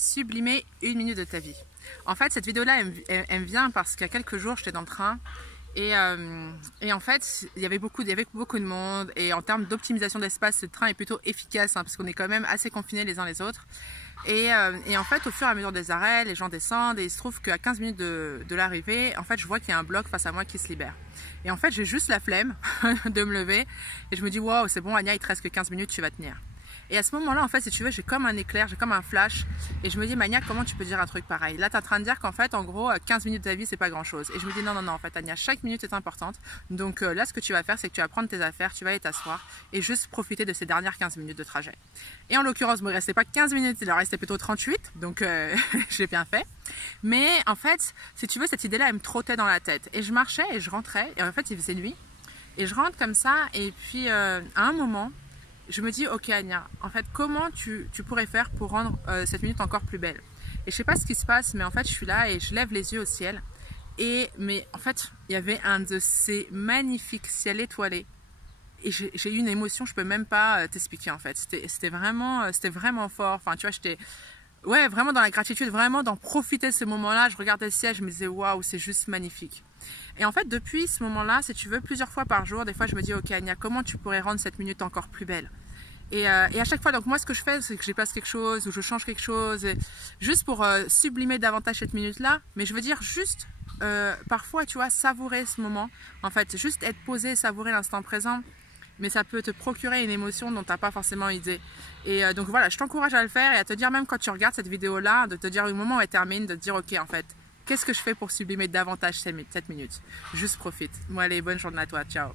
Sublimer une minute de ta vie. En fait, cette vidéo-là, elle me vient parce qu'il y a quelques jours, j'étais dans le train et en fait, il y avait beaucoup de monde et en termes d'optimisation d'espace, ce train est plutôt efficace parce qu'on est quand même assez confinés les uns les autres. Et en fait, au fur et à mesure des arrêts, les gens descendent et il se trouve qu'à 15 minutes de l'arrivée, en fait, je vois qu'il y a un bloc face à moi qui se libère. Et en fait, j'ai juste la flemme de me lever et je me dis, waouh, c'est bon, Anya, il te reste que 15 minutes, tu vas tenir. Et à ce moment-là, en fait, si tu veux, j'ai comme un éclair, j'ai comme un flash. Et je me dis, Anya, comment tu peux dire un truc pareil? Là, tu es en train de dire qu'en fait, en gros, 15 minutes de ta vie, c'est pas grand-chose. Et je me dis, non, non, non, en fait, Anya, chaque minute est importante. Donc là, ce que tu vas faire, c'est que tu vas prendre tes affaires, tu vas aller t'asseoir et juste profiter de ces dernières 15 minutes de trajet. Et en l'occurrence, il ne me restait pas 15 minutes, il en restait plutôt 38. Donc, j'ai bien fait. Mais en fait, si tu veux, cette idée-là, elle me trottait dans la tête. Et je marchais et je rentrais. Et en fait, il faisait nuit. Et je rentre comme ça. Et puis, à un moment, je me dis, ok Anya, en fait, comment tu pourrais faire pour rendre cette minute encore plus belle? Et je sais pas ce qui se passe, mais en fait, je suis là et je lève les yeux au ciel. Mais en fait, il y avait un de ces magnifiques ciels étoilés. Et j'ai eu une émotion, je peux même pas t'expliquer en fait. C'était vraiment fort. Enfin, tu vois, j'étais vraiment dans la gratitude, vraiment d'en profiter de ce moment-là. Je regardais le ciel, je me disais, waouh, c'est juste magnifique. Et en fait, depuis ce moment-là, si tu veux, plusieurs fois par jour, des fois, je me dis, ok Anya, comment tu pourrais rendre cette minute encore plus belle? Et à chaque fois, donc moi, ce que je fais, c'est que je déplace quelque chose ou je change quelque chose, juste pour sublimer davantage cette minute-là. Mais je veux dire, juste parfois, tu vois, savourer ce moment. En fait, juste être posé, savourer l'instant présent. Mais ça peut te procurer une émotion dont tu n'as pas forcément idée. Et donc voilà, je t'encourage à le faire et à te dire, même quand tu regardes cette vidéo-là, de te dire au moment où elle termine, de te dire, ok, en fait, qu'est-ce que je fais pour sublimer davantage cette minute? Juste profite. Moi, allez, bonne journée à toi. Ciao.